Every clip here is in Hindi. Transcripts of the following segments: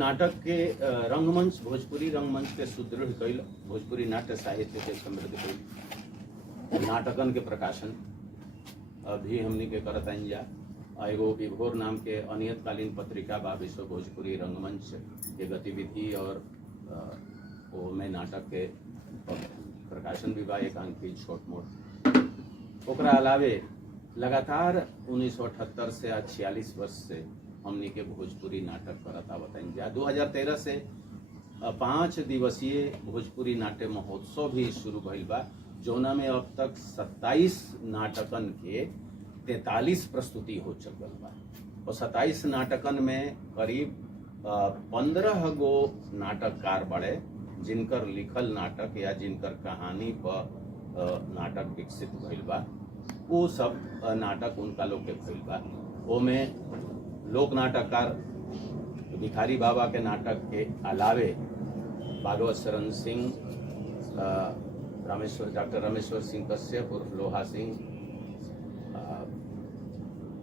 नाटक के रंगमंच, भोजपुरी रंगमंच के सुदृढ़ कैल, भोजपुरी नाट्य साहित्य के समृद्ध कैल, नाटकन के प्रकाशन अभी हमनी के करत आइन जा। एगो विभोर नाम के अनियतकालीन पत्रिका बा, विश्व भोजपुरी रंगमंच के गतिविधि और वो में नाटक के प्रकाशन भी बा, एक अंक की छोट मोट। ओकरा अलावे लगातार 1978 से आज 46 वर्ष से हमनी के भोजपुरी नाटक करत आवतन जा। 2013 से 5 दिवसीय भोजपुरी नाट्य महोत्सव भी शुरू भइल बा, जौना में अब तक 27 नाटकन के 43 प्रस्तुति हो चुकल बा और 27 नाटकन में करीब 15 गो नाटककार बड़े, जिनकर लिखल नाटक या जिनकर कहानी पर नाटक विकसित भइल बा। वो सब नाटक उनका लोग के भइल बा। ओमे लोक नाटककार भिखारी बाबा के नाटक के अलावे भागवत शरण सिंह, डॉक्टर रामेश्वर सिंह कश्यप उर्फ लोहा सिंह,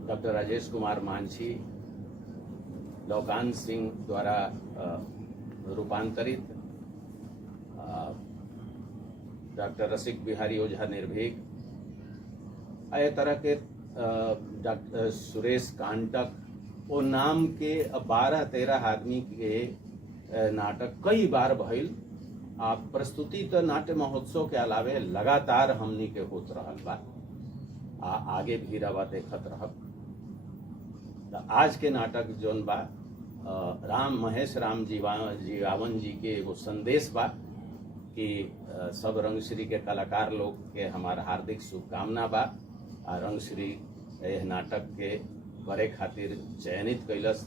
डॉक्टर राजेश कुमार मांझी, लौकान सिंह द्वारा रूपांतरित, डॉक्टर रसिक बिहारी ओझा निर्भीक, ए तरह के डॉक्टर सुरेश कांटक, वो नाम के 12-13 आदमी के नाटक कई बार भइल। आप प्रस्तुति तो नाट्य महोत्सव के अलावे लगातार हमनी के होत रहल बा, आगे भी रवा देखत रहब। आज के नाटक जोन बा राम महेश राम जीवावन जी के एगो संदेश बा कि सब रंगश्री के कलाकार लोग के हमार हार्दिक शुभकामना बा। रंगश्री यह नाटक के करे खातिर चयनित कैलस,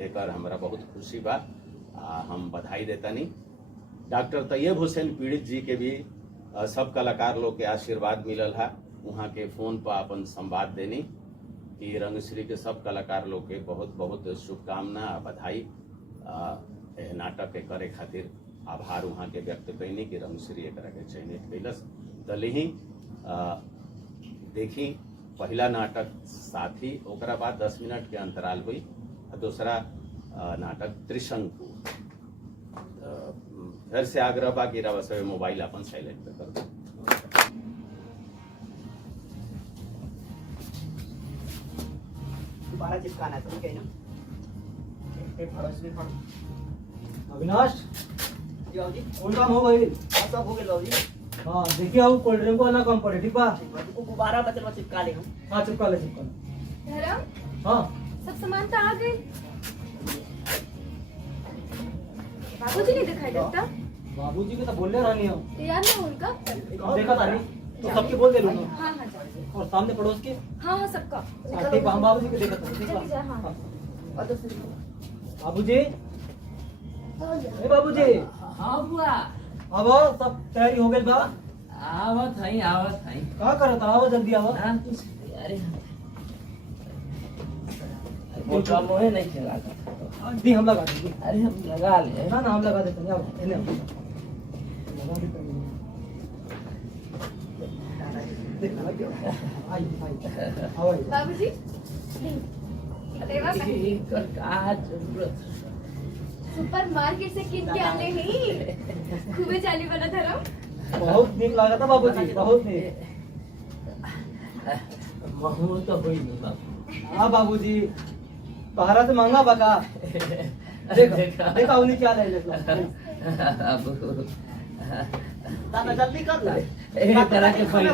एकर हमरा बहुत खुशी बा। हम बधाई देतानी। डॉक्टर तैयब हुसैन पीड़ित जी के भी सब कलाकार लोग के आशीर्वाद मिलल है। वहाँ के फोन पर अपन संवाद देनी कि रंगश्री के सब कलाकार लोग के बहुत बहुत शुभकामना, बधाई। यह नाटक के करे खातिर आभार वहाँ के व्यक्त कैनी कि रंगश्री एकरा के चयनित कैलस। दलही देखी पहला नाटक साथी, ओकरा बाद 10 मिनट के अंतराल हुई। दूसरा नाटक त्रिशंकु। फिर से आग्रह बा कि रवा सब मोबाइल अपन साइलेंट पे कर दो। दोबारा चिपकाना है, ठीक है ना? अविनाश जी बाबू जी, कौन काम हो गई? सब हो गए बाबू जी। हाँ देखिए आओ, कोल्ड ड्रिंक वाला कम पड़े, ठीक बा? को गुब्बारा बचल चिपका ले हम। हाँ चिपका ले, चिपका ले। धर्म, हाँ सब सामान तो आ गए। बाबूजी नहीं दिखाई देता। बाबूजी के तो बोलने रहनी हो, याद नहीं उनका। देखा था नहीं तो सबके बोल दे लूंगा। हाँ हाँ जाओ। और सामने पड़ोस के हाँ हाँ सबका। हाँ, ठीक बा, हम बाबूजी को देखा था, ठीक चली जाए, बा? हाँ। हाँ। और दूसरी बाबूजी, ए बाबूजी, हाँ बुआ, अब आओ, सब तैयारी हो गई बा? आवत हई। का करत आओ, जल्दी आओ। नाम कुछ अरे मोटा मोहे नहीं खेला था। दी हम लगा देंगे। अरे हम लगा ले। ना हम लगा देते हैं, आओ इन्हें आओ। लगा देते हैं। देख लग गया। आई आओ आई। बाबूजी सुपरमार्केट से किन के आने ही खूबे चाली वाला धर्म। बहुत नीक लगा था बाबूजी, बहुत नीक। महू तो हुई नहीं बाबू। हाँ बाबूजी, बाहर से महंगा बका। देखा उन्हें क्या ले लेता। दादा जल्दी कर ना। एक तरह के कोई ना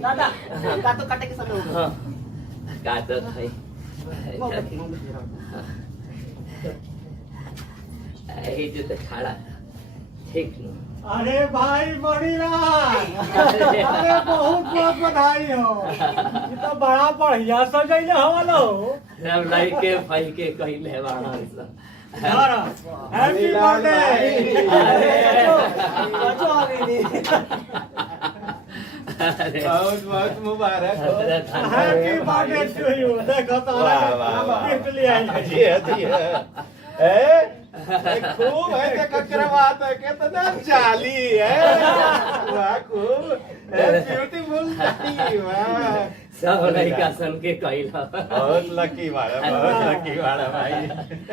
दादा का तो काटे के समय हो गया। काटो भाई। जो तो खड़ा ठीक नो। अरे भाई मणिलाल, अरे बहुत बहुत बधाई हो। ये तो बड़ा बढ़िया सजैले हवालो। सब लड़के भाई के कहले बाड़ा हैप्पी बर्थडे। बच्चों आ गई। बहुत बहुत मुबारक हो। Happy birthday to you. देखो तो गिफ्ट ले आई जी खूब है, कचरा बात है, कितना जाली है। वाह खूब ब्यूटीफुल वाह सब लड़का सन के कहिला बहुत लकी वाला भाई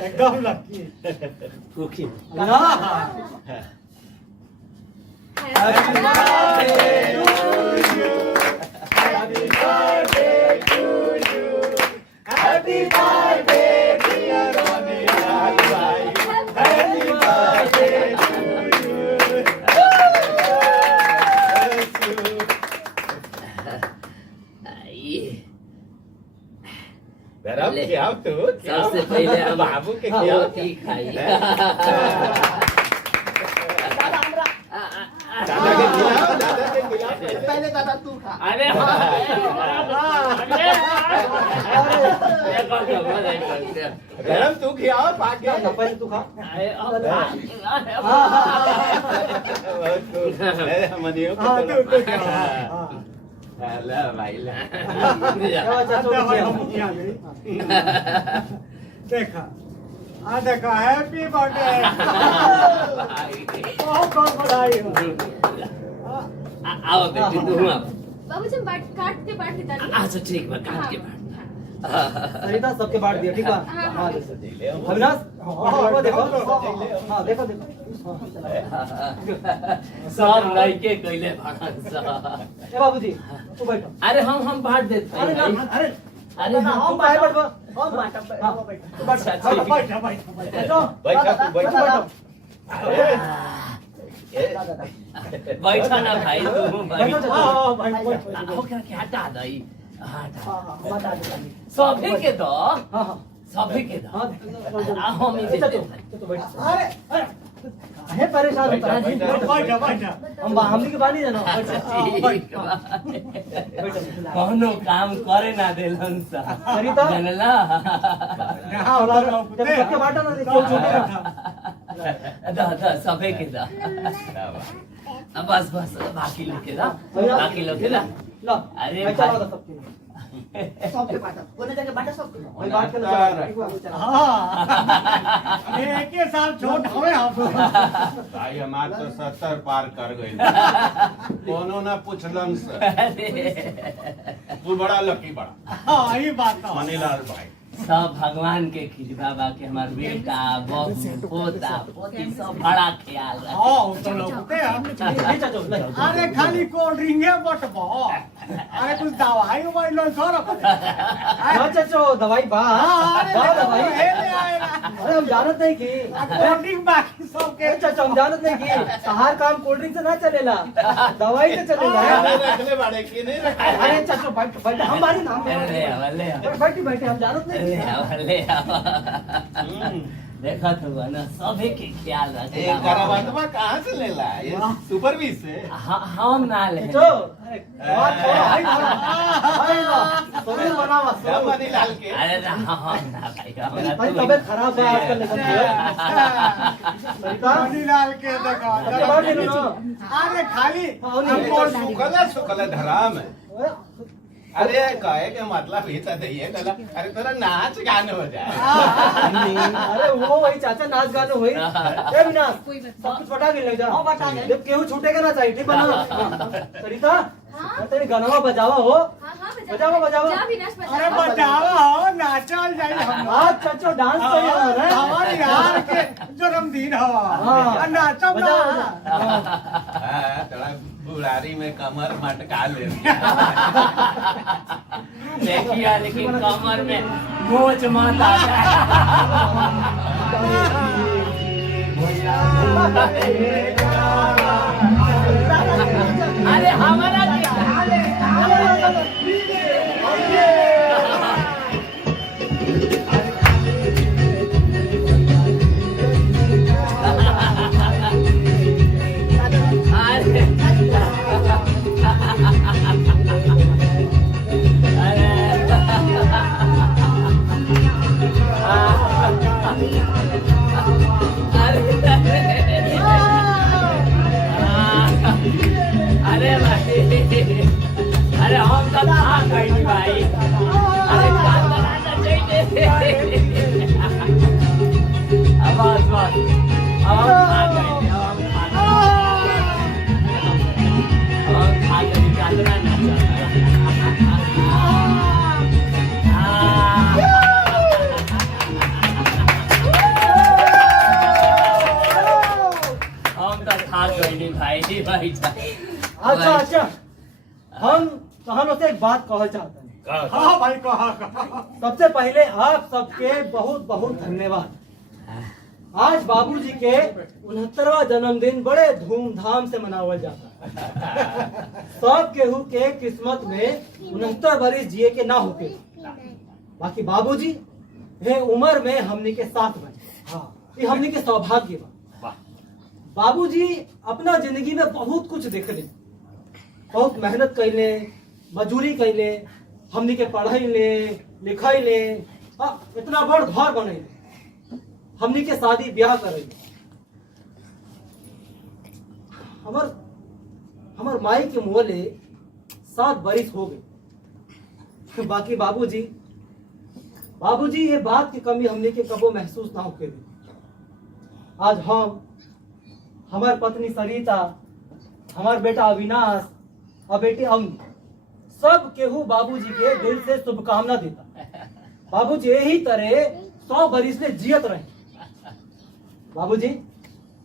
एकदम lucky cookie Happy birthday to you. Happy birthday to you. Happy birthday dear Ronnie bhai. Happy birthday to you. आई धर्म ले। क्या तू सबसे पहले हम बाबू के क्या रोटी खाई दादा के खिलाओ दादा के खिलाओ पहले दादा तू खा अरे धर्म तू खिलाओ पाके पहले तू खा मनियो हाँ तू खा ला भाई ला देखा देखा हैप्पी बर्थडे बहुत बहुत बधाई हो आओ बेटी तू आप बाबूजी हम काट के बांट देता नहीं अच्छा ठीक बा काट के बांट सरिता सबके बांट दिया ठीक है हाँ, हाँ अविनाश हाँ देखो देखो सब लड़के कइले भाड़न सब ए बाबूजी तू बैठो अरे हम बांट देते अरे हैं ना अरे अरे हम तू काहे बैठो हम बाटा हाँ, बैठ बैठ बैठ बैठ बैठा तू बैठा बैठा ना भाई तू बैठो हाँ बैठ ओकरा के हटा दई हटा बता दे सभी के दो हाँ हाँ सभी के दो हाँ हम ही देते हैं। अरे अरे काहे परेशान होता है बैठो बैठो हम के बानी जाना ठीक बा। कौनो काम करे ना देलन सा सरिता? जानला हाँ होला सबके बांटा ना क्यों छूटेगा दा सभी के दा बस बस बाकी लोग के दा बाकी लोग के दा लो अरे मैं भाई। चला सबके सबके बाटा कोने जाके बाटा सबके भाई बात कर हाँ एक के साथ छोट हमें आप भाई हमार तो 70 पार कर गई कोनो ना पूछलन से तू बड़ा लकी बड़ा हाँ ये बात तो मनीलाल भाई सब भगवान के कृपा बा के हमार बेटा बहू पोता पोती सब बड़ा ख्याल रखे हाँ तो लोगते हैं अरे खाली कोल्ड ड्रिंक है बटबो अरे कुछ दवाई ववाई लो सर हाँ चाचो दवाई बा बा दवाई अरे हम जानत नहीं की कोल्ड ड्रिंक बाकी सबके ए चाचो हम जानत नहीं की सहार काम कोल्ड ड्रिंक से ना चलेला दवाई से चलेला रखले बाड़े की नहीं रखे अरे चाचो बैठ बैठ हम बारी ना ले बैठी बैठी हम जानत नहीं ले देखा तो ना सभी के ख्याल रखे एक करवटवा कहाँ से लेला ये सुपर बीस से हम ना ले चाचो बात छोड़ो हाय ना सोने बनावा क्या मनीलाल के अरे हम ना भाई हमरा भाई तो तबीयत खराब है आजकल लेकिन सरिता मनीलाल के देखो सबके बांट दे ना अरे खाली हमको सुखला धराम है अरे कहे के मतलब ही तो नहीं है तला अरे तेरा नाच गाने हो जाए अरे वो वही चाचा नाच गाने हुई ए बिना सब कुछ बता के ले जा हाँ, बता के। जब केहू छूटेगा ना चाहिए ठीक बना सरिता हाँ तेरी गनवा बजावा हो हाँ हाँ बजाओ, बजाओ। जा विनाश अरे बजाओ बचावा हो नाचल जाए हम आज चाचो डांस करिए ना हमारे यार के जन्मदिन हो हाँ। नाचब ना हाँ, थोड़ा बुढ़ारी में कमर मटका ले देखिए लेकिन कमर में मोच मत आ अरे हमारा अरे भाई अरे हम तो खा गई भाई अरे क्या बनाना चाहिए अब बस अब हम खा गए हम खा गए हम कहानों से एक बात कहना चाहते हैं। हाँ भाई कहा सबसे पहले आप सबके बहुत बहुत धन्यवाद। आज बाबूजी के 69वां जन्मदिन बड़े धूमधाम से मनावल जाता है। सब केहू के किस्मत में 69 बरिस जिए के ना होके, बाकी बाबूजी ये उम्र में हमनी के साथ बने। हाँ, ये हमनी के सौभाग्य बा। बाबूजी अपना जिंदगी में बहुत कुछ देखले, बहुत मेहनत कैले, मजूरी कैले, हमनी के पढ़ैले लिखैले, इतना बड़ घर बनैले, हमनी के शादी ब्याह करे। हमर माई के मोले 7 बरिस हो गए। बाकी बाबूजी ये बात की कमी हमने के कबो महसूस ना होके दी। आज हम, हमार पत्नी सरिता, हमार बेटा अविनाश और बेटी अम्मी, सब केहू बाबूजी के दिल से शुभकामना देता। बाबूजी यही तरह 100 बरिस से जियत रहे। बाबूजी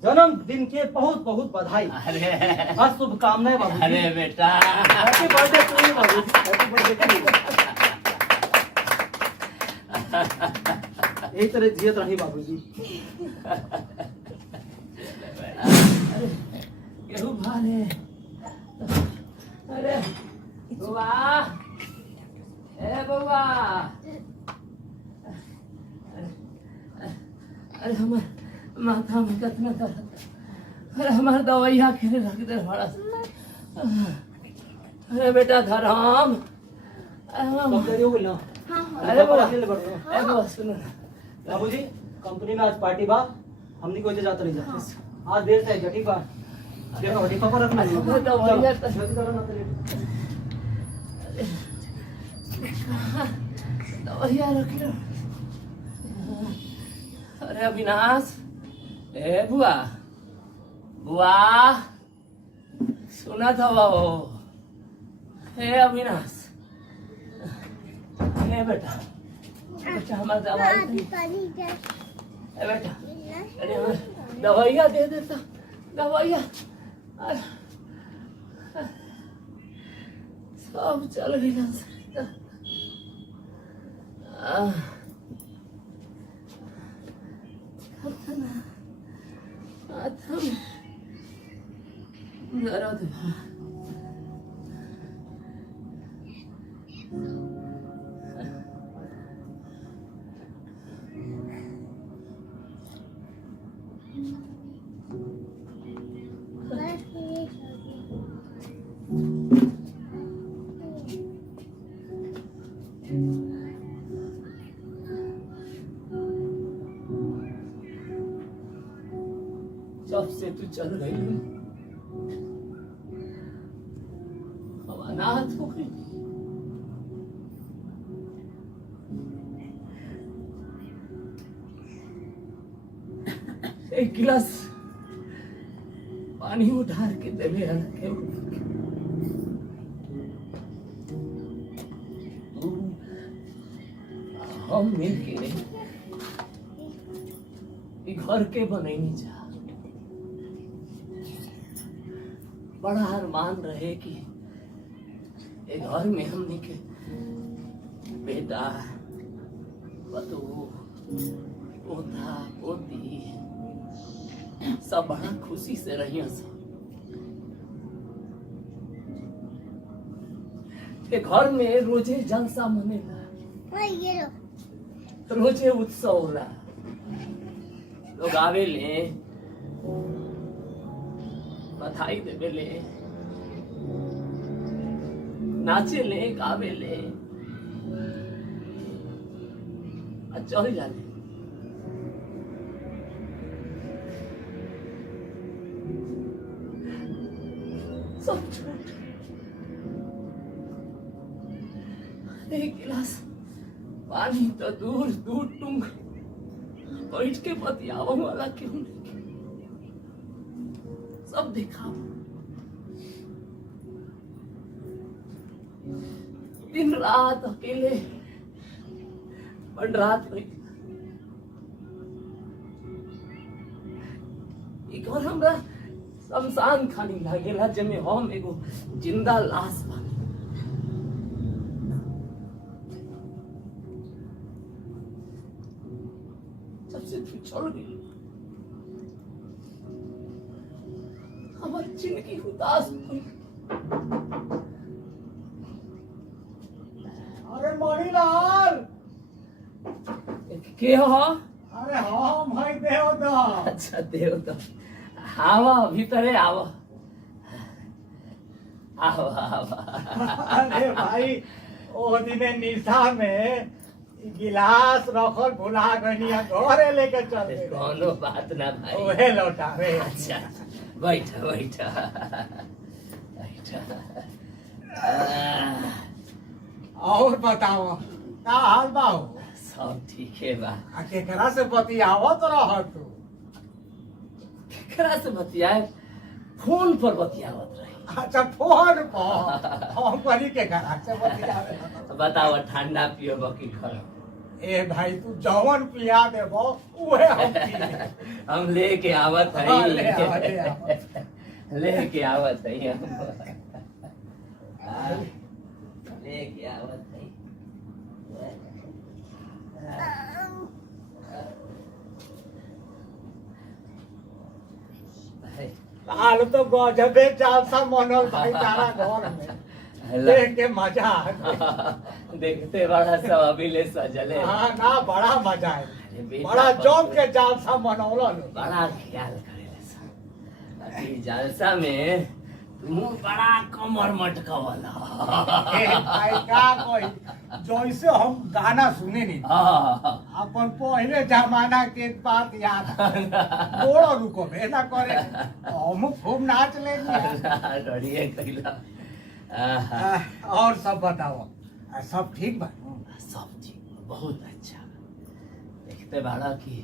जन्मदिन के बहुत बहुत बधाई और शुभकामनाएं बाबूजी। अरे बेटा, हैप्पी बर्थडे टू यू बाबूजी, हैप्पी बर्थडे टू यू। यही तरह जियत रही बाबूजी। केहू भारे। अरे बुआ, ए बुआ, अरे हमार माथा में कितना दर्द, अरे हमार दवाइया के रख दे बड़ा। अरे बेटा धराम, कंपनी हो गई ना। अरे बुआ, ले बढ़ो। ए बुआ सुनो ना, बाबूजी कंपनी में आज पार्टी बा, हमनी को जाता नहीं जाते। आज देर से जटी बा, देखो बड़ी पापा रखना है। अरे दवाइया तो जल्दी करो ना तो लेट। दवाइया रख लो। अरे अविनाश, ए बुआ, बुआ सुना था वो। हे अविनाश, हे बेटा, बेटा हमारा दवाई दे। ए बेटा, अरे हमारा दवाइया दे देता, दवाइया। अरे, सब चल गई ना सरिता। दर्द बा। जब से तू चल रही है, हम अनाथ हो गई। एक गिलास पानी उठा के देवे रखे। हम मिल के घर के बने नहीं जा। बड़ा अरमान रहे कि एक घर में हमने के बेटा, पतू, पोता, पोती सब बड़ा खुशी से रहिए। घर में रोजे जलसा मनेला, रोजे उत्सव होला। लोग आवे ले, बधाई देवे ले, नाचे ले, गावे ले, चल जाले। सब छूट। एक गिलास पानी तो दूर दूर टूंग बैठ के बतियावा वाला क्यों नहीं। सब दिखाओ। दिन रात अकेले रात रही। एक और हमरा शमशान खानी लागेला, जेमे हम एगो जिंदा लाश बानी। तू चल गई हमारी जिंदगी उदास हुई। अरे मणिलाल, के हो? अरे हम भाई देवदास। अच्छा देवदास, आवा भीतरे आवा आवा आवा। अरे भाई ओ दिने निशा में गिलास रखल भुला गनी घरे लेके चल गए। कोनो बात ना भाई। ओहे लौटा रे। अच्छा बैठा बैठा बैठा। और बताओ का हाल बा हो? सब ठीक है बा। आ केकरा से बतियावत रह तू? केकरा से बतियाए? फोन पर बतियावत रही। अच्छा फोन पर हम करी केकरा से बतियावे? बताओ ठंडा पियो बकी घर। ए भाई तू जवन पिया देबो उहे हम पी लेब। हम लेके आवत है हाँ, ले आवा, ले आवा। लेके आवत है हम लेके आवत है। भाई हाल तो गजबे जालसा मनल भाई तारा घर में देख के मजा आ गया। देखते बड़ा सब अभी ले सजले। हाँ ना बड़ा मजा अरे है, बेटा, बड़ा जम के जालसा मनौलन। बड़ा ख्याल करेले सब। अभी जलसा में तू बड़ा कमर मटकावला। ए भाई का कोई जैसे हम गाना सुने नहीं अपन पहले जमाना के बात याद थोड़ा रुको भेदा करे हम खूब नाच लेंगे। डरिए कइला। और सब बताओ सब ठीक बा? सब ठीक बहुत अच्छा। देखते बाड़ा कि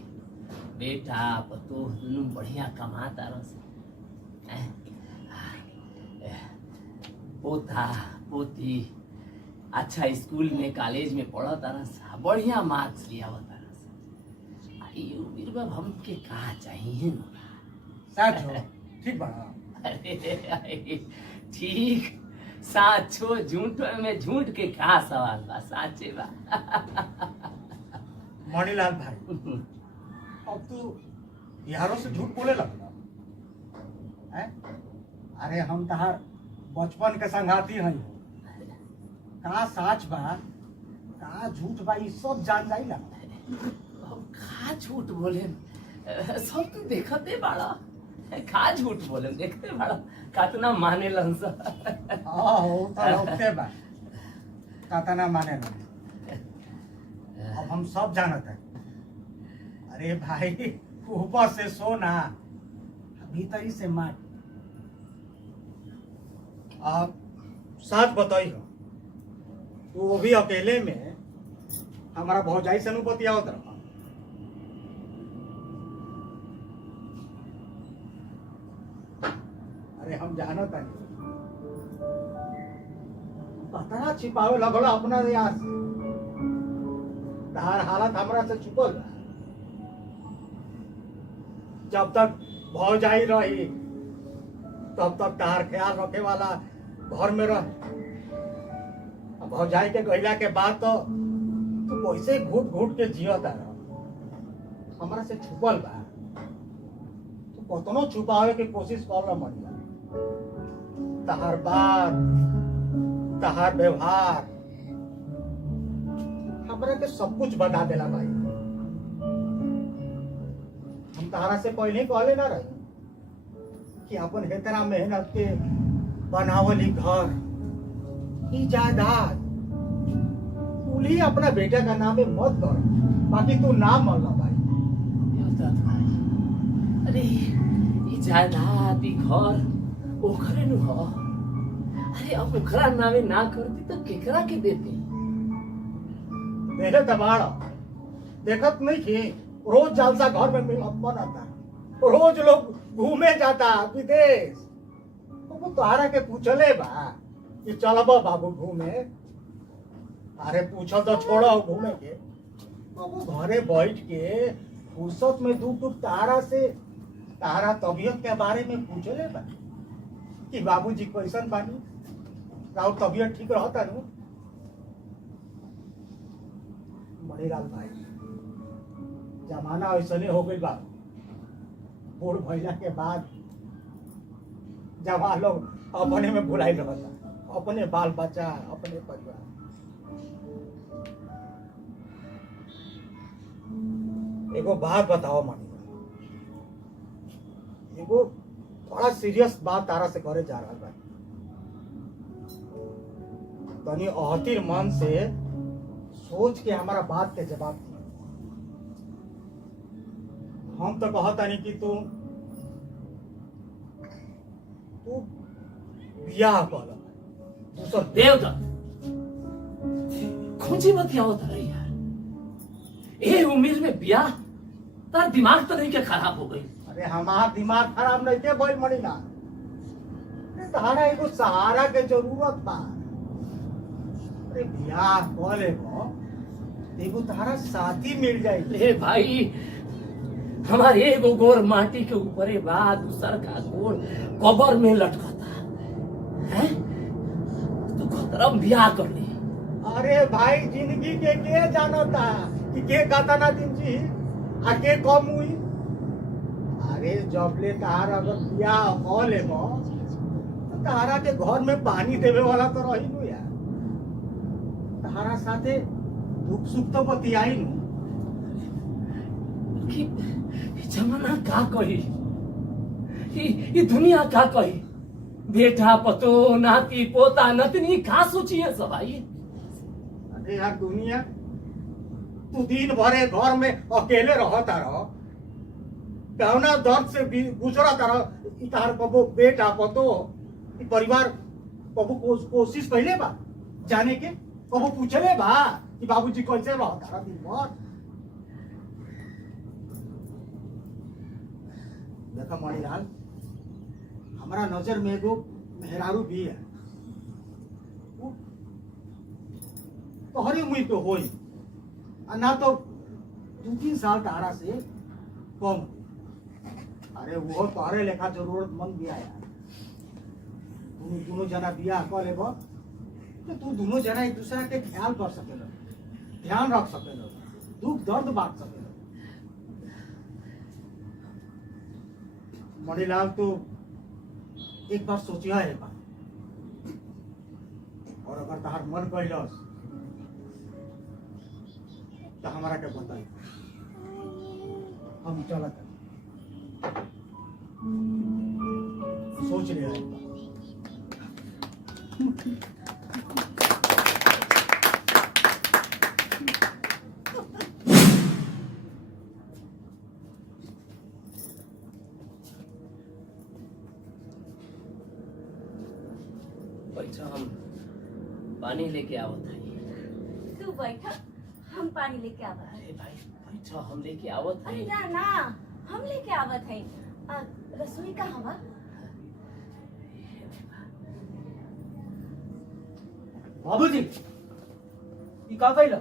बेटा पतो दोनों बढ़िया कमाता रस। पोता पोती अच्छा स्कूल में कॉलेज में पढ़ा तरस, बढ़िया मार्क्स लिया तरस। ये हमके कहा चाहिए न? सच हो ठीक बा? अरे ठीक साचो झूठ में झूठ के का सवाल बा, साचे बा। मणिलाल भाई अब तू यारों से झूठ बोले लगला है? अरे हम तहार बचपन के संगाती हई, का साच बा का झूठ बा ई सब जान जाइला। हम का झूठ बोले? सब तू देखते बाड़ा। का झूठ बोले देखते बाड़ा कतना माने लंस। हो तो लगते बा कातना माने ना। अब हम सब जानत है। अरे भाई ऊपर से सोना भीतरी से माट। आप सच बताई हो तो वो भी अकेले में हमारा भौजाई से अनुपति आवत रहा। अरे हम जानत है पता छिपावे लगल अपना यार से। तहार हालत हमरा से छुपल बा। जब तक भौजाई रही तब तक तहार ख्याल रखे वाला घर में रह। भौजाई के गइला के बाद तो तू कैसे घुट घुट के जियता रह। हमरा से छुपल बा तू कतनो छुपावे के कोशिश कर रहा मनिया। तहार बात तहार व्यवहार हमरा के सब कुछ बता देला भाई। हम तहारा से पहले कहले ना रही कि अपन हेतरा मेहनत के बनावली घर ई जायदाद कुली अपना बेटा का नाम पे मत कर। बाकी तू नाम मरला भाई। अरे ये जायदाद ई घर ओखरे नु हो। अरे अब ओखरा नामे ना करती तो केकरा के देती? मेरे दबाड़ा देखत नहीं कि रोज जालसा घर में मिलत बनता, रोज लोग घूमे जाता विदेश। वो तोहरा के पूछले बा कि चलब बाबू घूमे? अरे पूछल तो छोड़ो घूमे के। वो घरे बैठ के फुर्सत में दुख तारा से तारा तबीयत के बारे में पूछले बा कि बाबूजी कैसन बानी, राउर तबीयत ठीक रहता नु? मणिलाल भाई जमाना ऐसा नहीं हो गई बा। बूढ़ भैया के बाद जवान लोग अपने में भुलाई रहता, अपने बाल बच्चा, अपने परिवार। एगो बात बताओ मनी, एगो बड़ा सीरियस बात तारा से करे जा रहा है। तनी अहतिर मन से सोच के हमारा बात के जवाब दिया। हम तो कहता नहीं कि तू बियाह कर दूसर देवता कौन सी बात क्या होता है यार? ये उम्र में ब्याह, तार दिमाग तो नहीं क्या खराब हो गई? अरे हमारा दिमाग खराब नहीं के बोल मड़ी ना, तारा एगो सहारा के जरूरत बा। अरे बियाह कर लेबो, एगो तारा साथी मिल जाई। अरे भाई, हमारे एगो गोर माटी के ऊपर बा, दूसर का गोर कबर में लटकता है। तू खतरम ब्याह कर ली। अरे भाई, जिंदगी के जानता कि के कातना दिन जी आ के कम हुई। अरे जबले तार अगर बियाह हो लेबो तो तारा के घर में पानी देवे वाला तो रही नु यार। तारा साथे दुख सुख तो बतियाई नु। कि जमाना का कही, ये दुनिया का कही? बेटा पतो नाती पोता नतनी का सोची है सब भाई? अरे यार दुनिया, तू दिन भरे घर में अकेले रहता रहो, कौना दर्द से गुजरता रहो। तार कबो बेटा पतो परिवार कबो कोशिश कैले बा जाने के, कबो पूछले बा कि बाबूजी कैसे रहता दिन भर? देखा मणिलाल, हमारा नजर में एगो मेहरारू भी है। तोहरी उम्मीद तो होई, ना तो 2-3 साल तारा से कम। अरे वो तोहरे लेखा जरूरतमंद भी आया। तुम दोनों जना बियाह कर लेबो तो तू दोनों जना एक दूसरा के ख्याल कर सकेलो, ध्यान रख सकेलो, दुख दर्द बांट सकेलो। मणिलाल, तो एक बार सोचिया है बात, और अगर तार मन कैलस तो हमारा के बताई, हम चलत सोच लिया है। बैठा, हम पानी लेके आवत है। तू बैठा, हम पानी लेके आवत है। अरे भाई बैठा, हम लेके आवत अरे है। ना ना, हम लेके आवत है। रसोई का हवा। बाबूजी, ये का कइला?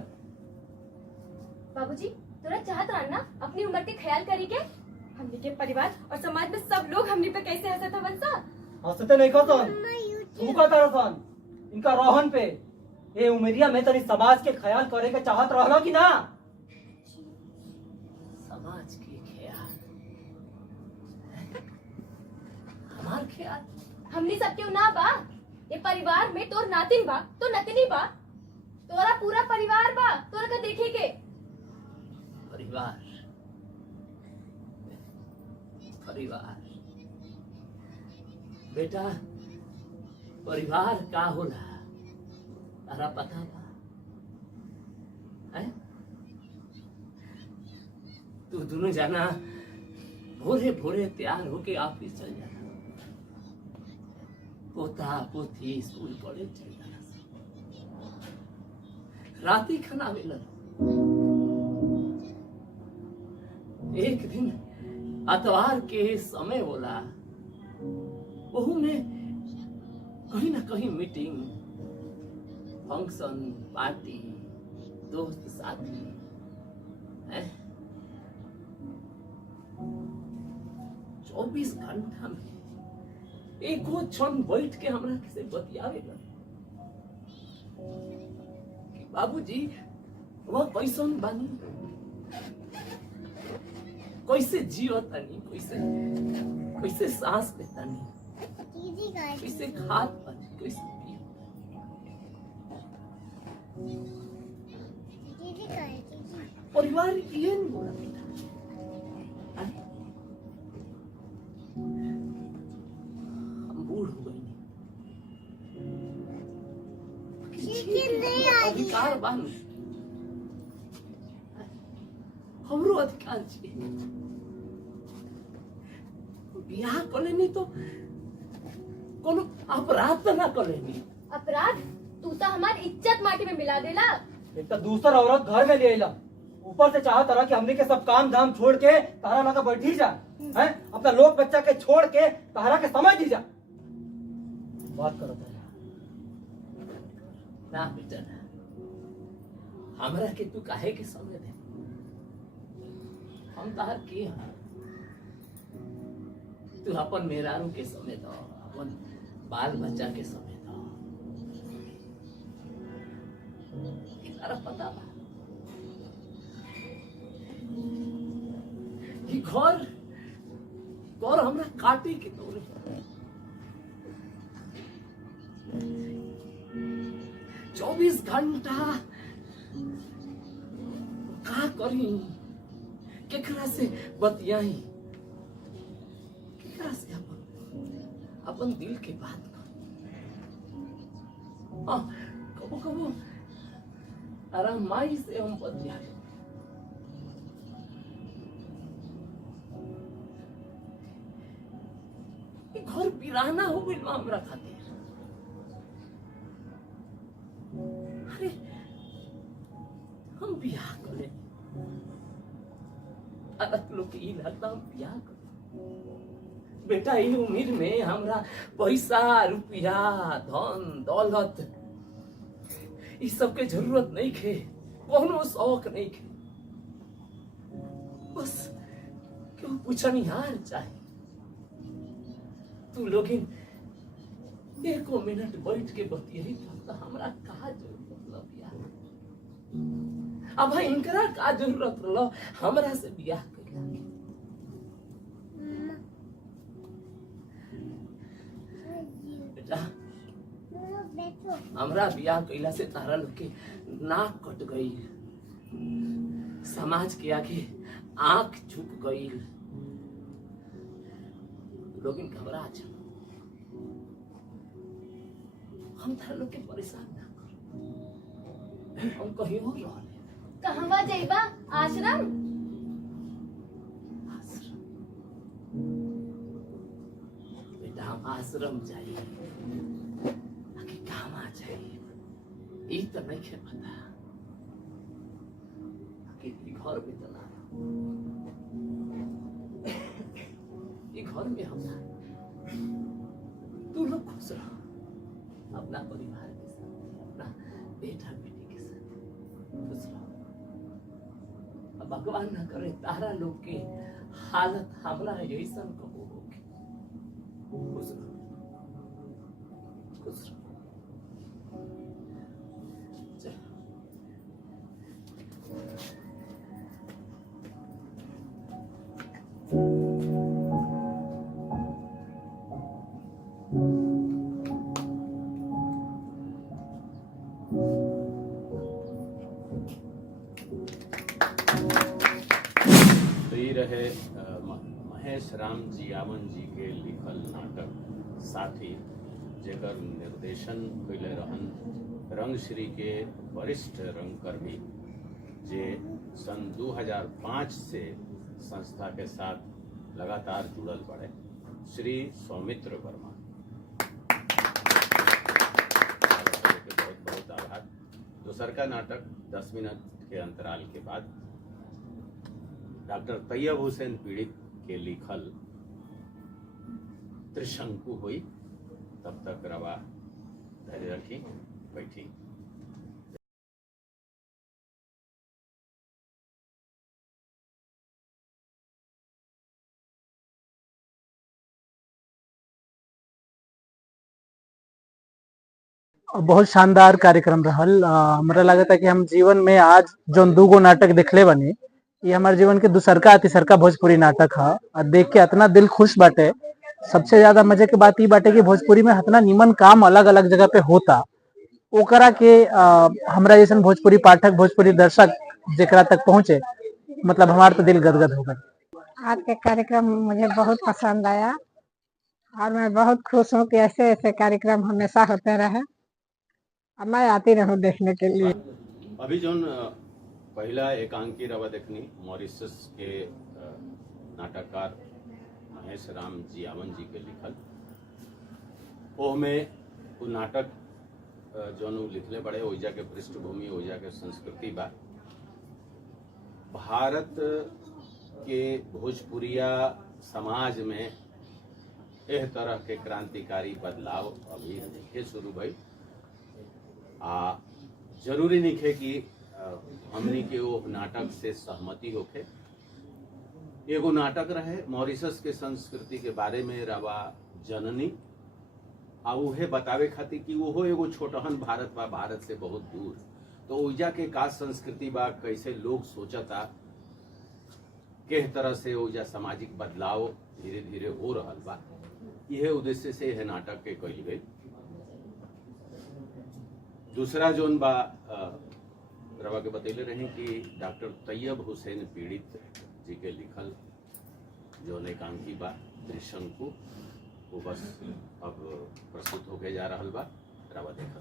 बाबूजी, तोरा चाहत रहा ना अपनी उम्र के ख्याल करी के? हमने के परिवार और समाज में सब लोग हमने पे कैसे हंसत हवन सा? हंसते नहीं कसन, तू का करसन? इनका रोहन पे ए उमरिया में तनी समाज के ख्याल करे के चाहत रहलो कि ना? समाज के ख्याल, हमार ख्याल? हमने सब क्यों ना बा? ये परिवार में तोर नातिन बा, तो नतिनी बा, तोरा पूरा परिवार बा, तोरा का देखे के। परिवार, परिवार बेटा, परिवार का होला तारा पता बा? है? तू दोनों जाना भोरे भोरे तैयार होके ऑफिस चल जाना, पोता पोती स्कूल कॉलेज चल जाना, राती खाना मिलल। एक दिन अतवार के समय होला, वहू में कहीं ना कहीं मीटिंग, फंक्शन, पार्टी, दोस्त साथी है। 24 घंटा में एको क्षण बैठ के हमरा किसे बतियावे ना कि बाबूजी वह कैसन बानी, कैसे जियो तनी, कैसे कैसे सांस लेतानी, कैसे खात पानी, कैसे पियो। परिवार ये नहीं बोला बेटा। हम बूढ़ हो गए अधिकार बान हमरो अधिकार चाहिए। बियाह कर लेनी तो कोनो अपराध तो ना कर लेनी। अपराध? तू तो हमारी इज्जत माटी में मिला देला। एक तो दूसरा औरत घर में ले आइला, ऊपर से चाह तारा कि हमने के सब काम धाम छोड़ के तारा लगा बैठी जा, हैं? अपना लोग बच्चा के छोड़ के तारा के समय दी जा। बात करो तारा। ना बेटा ना, हमरा के तू काहे के समय दे। हम तार के हैं, तू अपन मेहरारू के समय दो, अपन बाल बच्चा के समय दो। तारा पता बा ये घर हमरा काटे के तोरे 24 घंटा का करी, केकरा से बतियाई, केकरा से अपन दिल के बात कर। कबो कबो आराम माई से हम बतियाई। घर बिराना हो गई हमरा खातिर। अरे हम बियाह करे, अलग लोग के ई लगता हम बियाह करे। बेटा इन उम्र में हमरा पैसा रुपया धन दौलत ई सब के जरूरत नहीं खे, कोनो शौक नहीं खे। बस क्यों पूछनिहार चाहे। तू लोगिन एको मिनट बैठ के बतियाई तो हमरा का जरूरत ल बियाह। अब इनकरा का जरूरत ल हमरा से बियाह कइला के। बेटा हमरा बियाह कइला से तारा लोग के नाक कट गई, समाज के आगे आंख झुक गई। लोगिन घबरा जा, हम तारा लोग के परेशान ना कर। हम कहीं और रहले। कहवा जाइबा? आश्रम? बेटा हम आश्रम जाइए आगे कहवा जाइए ई तो नहीं खे पता। आगे घर में तो ना, ई घर में हम ना। तू लोग खुश रहो अपना परिवार के साथ, अपना बेटा बेटी के साथ खुश रहो। अब भगवान ना करे तारा लोग के हालत हमरा ऐसन कबो होगी। खुश रहो, खुश रहो। चल तो ये रहे महेश राम जियावन जी के लिखल नाटक साथी, जेकर निर्देशन कैले रहन रंगश्री के वरिष्ठ रंगकर्मी जे सन 2005 से संस्था के साथ लगातार जुड़ल पड़े, श्री सौमित्र वर्मा। बहुत बहुत आभार। दोसर का नाटक 10 मिनट के अंतराल के बाद डॉक्टर तैयब हुसैन पीड़ित के लिखल त्रिशंकु हुई। तब तक रवा धैर्य रखी, बैठी। बहुत शानदार कार्यक्रम रहल। हमरा लगता कि हम जीवन में आज जो 2 गो नाटक देखले बनी, ये हमारे जीवन के दूसरका तीसरका भोजपुरी नाटक है और देख के इतना दिल खुश बाटे। सबसे ज्यादा मजे के बात ये बाटे कि भोजपुरी में इतना निमन काम अलग अलग जगह पे होता, ओकरा के हमरा जैसन भोजपुरी पाठक भोजपुरी दर्शक जेकरा तक पहुंचे, मतलब हमारा तो दिल गदगद हो गया। आज के कार्यक्रम मुझे बहुत पसंद आया और मैं बहुत खुश हूँ कि ऐसे ऐसे कार्यक्रम हमेशा होते रहे और मैं आती रहूँ देखने के लिए। अभी जो पहला एकांकी रवा देखनी मॉरिशस के नाटककार महेश राम जियावन जी के लिखल, ओह में वो नाटक जौन लिखले बड़े ओइजा के पृष्ठभूमि ओइजा के संस्कृति बा। भारत के भोजपुरिया समाज में एह तरह के क्रांतिकारी बदलाव अभी नहीं शुरू भई। जरूरी नहीं है कि हमनी के वो नाटक से सहमति होके। एगो नाटक रहे मॉरिशस के संस्कृति के बारे में रवा जननी आ उहे बतावे खातिर कि वो एगो छोटहन भारत बा, भारत से बहुत दूर, तो ओइजा के का संस्कृति बा, कैसे लोग सोचता, किस तरह से ओइजा सामाजिक बदलाव धीरे धीरे हो रहा बा, यह उद्देश्य से यह नाटक के कइल गई। दूसरा जोन बा रवा के बतैले रहे कि डॉक्टर तैयब हुसैन पीड़ित जी के लिखल जोन एकांकी बा त्रिशंकु, वो बस अब प्रस्तुत होके जा रहा बा, रवा देखा।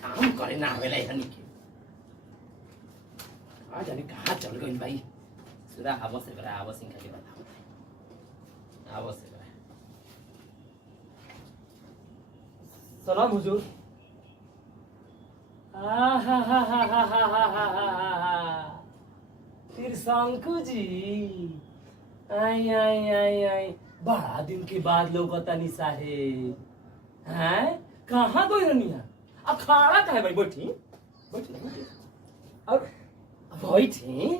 काम करे ना हवेला हनी के आज जाने कहाँ चल गई भाई। सुरा आवश्यक से करा आवश्यक सिंह के बताओ आवश्यक से करा। सलाम हुजूर। त्रिशंकु जी आई आई आई आई बड़ा दिन के बाद लौकतानी साहेब हैं, कहाँ गई रनिया? अब खाना कहे भाई, बैठी बैठी बैठी और बैठी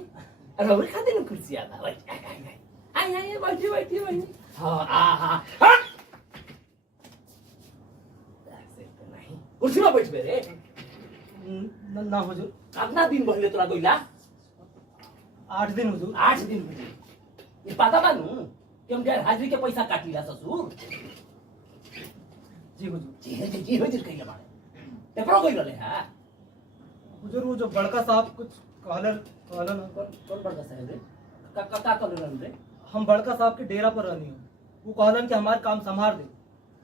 और और खाते ना कुर्सी आधा बैठ आई आई बैठी बैठी बैठी। हाँ हाँ ऐसे तो नहीं, कुर्सी में बैठ मेरे ना हुजूर। कितना दिन भले तोरा गइला? 8 दिन हुजूर। 8 दिन भले ये पता बा नु कि हम गैर हाजिरी के पैसा काटिला ससुर। जी हुजूर। जी हुजूर कहिला बाड़े ते प्रो गइल रहे। हां हुजूर वो जो बड़का साहब कुछ कहलन कौन बड़का साहब रे? का कहलन रे? हम बड़का साहब के डेरा पर रहनी हो, वो कहलन कि हमारे काम संभाल दे,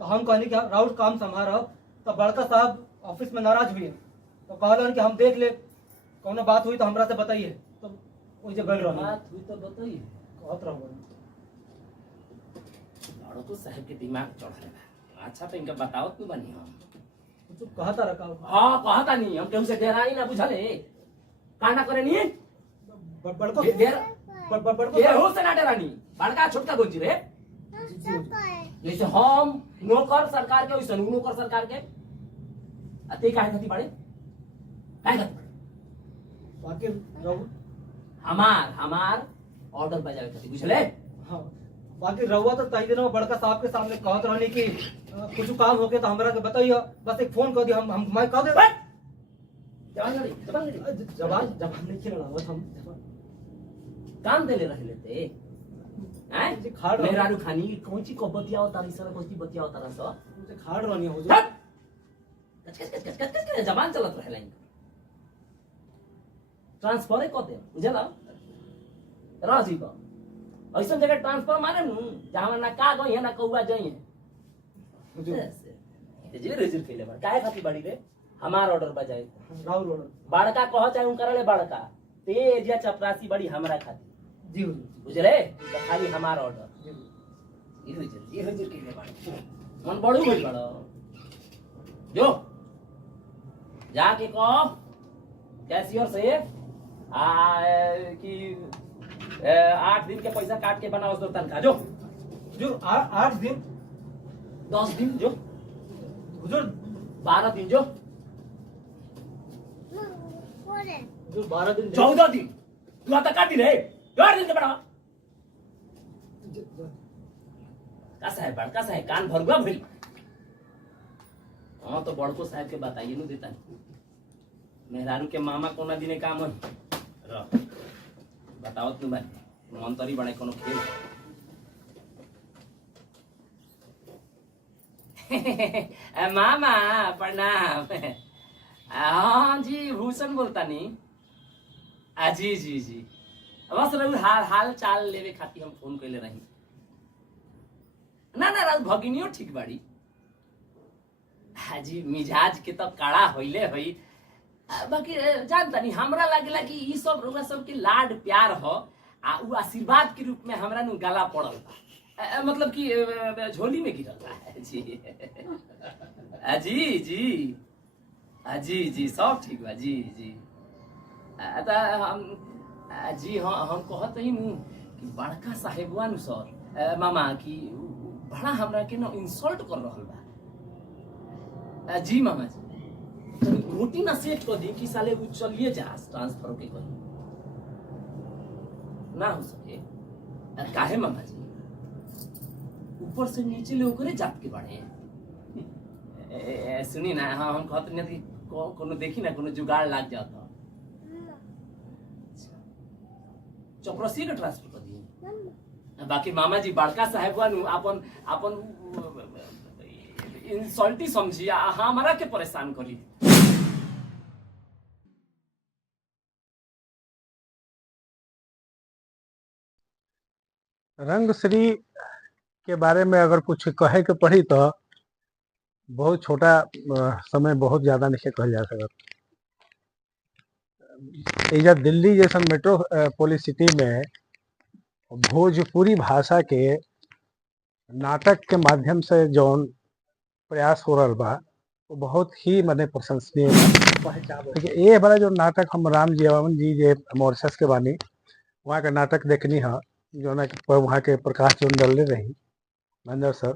तो हम कहनी कि राउत काम संभाल। तो बड़का साहब ऑफिस में नाराज हुए, तो कहलन कि हम देख ले, कौनो बात हुई तो हमरा से बताइए। तो वही जगह रहनी बात हुई तो बताइए। कहत रहूँ बड़ो तो साहब के दिमाग चढ़ रहा। अच्छा तो इनका बताओ तू बनी हम कुछ कहता रखा। हाँ कहता नहीं, हम केहू से डेराई ना बुझले कांडा करे नहीं बड़को हो से ना डेरानी। बड़का छोटका गोजी रे जैसे हम नौकर सरकार के वैसे नौकर सरकार के अते काहे खाती पड़े काहे खाती पड़े बाकी रहू हमार ऑर्डर बजावे खाती बुझले। हाँ बाकी रहुआ तो तही दिन बड़का साहब के सामने कहत रहनी कि कुछ काम होके तो हमरा के बताइए, बस एक फोन कर दिया हम मैं कह दे। जबान नहीं खेलना बस हम काम देले रह लेते हैं खाड़ मेहरारू खानी कौन ची को बतियाओ तारी सर कौन ची बतियाओ तारा सर मुझे खाड़ रहनी हो कच जबान चलत रहे लाइन ट्रांसफर कर दे बुझला राजी का ऐसा जगह ट्रांसफर मारे नु जहां ना का गई है ना कौआ जाई है जे रेजर खेले बा काहे खाती बाड़ी रे हमार ऑर्डर बजाए राउर ऑर्डर बड़का कह चाहे उन करले बड़का ते एजिया चपरासी बड़ी हमरा खाती जी हुजूर बुझले तो खाली हमार ऑर्डर ये रेजर खेले बाड़ी मन बड़ू भइल बड़ा जो जाके कहो कैशियर से कि 8 दिन के पैसा काट के बनाओ तो तनखा जो हुजूर 8 दिन 10 दिन जो हुजूर 12 दिन जो हुजूर 12 दिन 14 दिन तू आता काट दिन है 8 दिन के बनाओ कैसा है बड़का सा है कान भरुआ भइल हाँ तो बड़को साहब के बताइए नु देता मेहरारू के मामा कोना दिने काम हो रह बताओ तुम भाई मंतरी बड़े कोनो खेल मामा प्रणाम हाँ जी भूषण बोलता नहीं जी जी जी बस रहू हाल चाल लेवे खातिर हम फोन कैले रही ना राउत भगिनियो ठीक बाड़ी हाजी मिजाज के तो कड़ा होइले होई बाकी जानता नहीं हमरा लागेला कि ई सब रउआ सब के लाड प्यार हो आ उ आशीर्वाद के रूप में हमरा नु गला पड़ल बा मतलब कि झोली में गिरल बा जी जी जी जी जी सब ठीक बा जी जी त हम जी हाँ हम कहत ही नु कि बड़का साहेबवा नु सर मामा की बड़ा हमरा के न इंसल्ट कर रहल बा जी मामा जी रोटी ना सेट कर दी कि साले उ चलिए जा ट्रांसफर के कहीं ना हो सके काहे मामा जी ऊपर से नीचे ले ओकरे जात के बाड़े सुनी ना हाँ हम कहत नहीं कि कोनो देखी ना कोनो जुगाड़ लाग जाता चपरसी का ट्रांसफर कर दिए बाकी मामा जी बड़का साहेबवा नु अपन अपन इंसल्टी समझी हमारा के परेशान करी रंगश्री के बारे में अगर कुछ कहे के पड़ी तो बहुत छोटा समय बहुत ज्यादा नहीं कहल जा सकता। एजा दिल्ली जैसा मेट्रोपोलिस सिटी में भोजपुरी भाषा के नाटक के माध्यम से जौन प्रयास हो रहा बा वो बहुत ही मने प्रशंसनीय बा। ये बड़ा जो नाटक हम राम जीवन जी जे मॉरिशस के बानी वहाँ का नाटक देखनी है जो ना वहाँ के प्रकाश जो डलने रही महेंद्र सर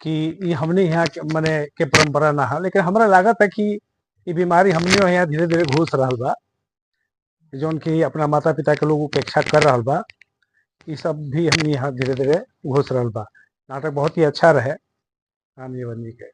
कि ये हमने यहाँ मने के परंपरा ना है, लेकिन हमरा लागत है कि ये बीमारी हमने यहाँ धीरे धीरे घुस रहा बा जौन की अपना माता पिता के लोग उपेक्षा कर रहा बा ये सब भी हम यहाँ धीरे धीरे घुस रहा बा। नाटक बहुत ही अच्छा रहे राम जीवन जी के।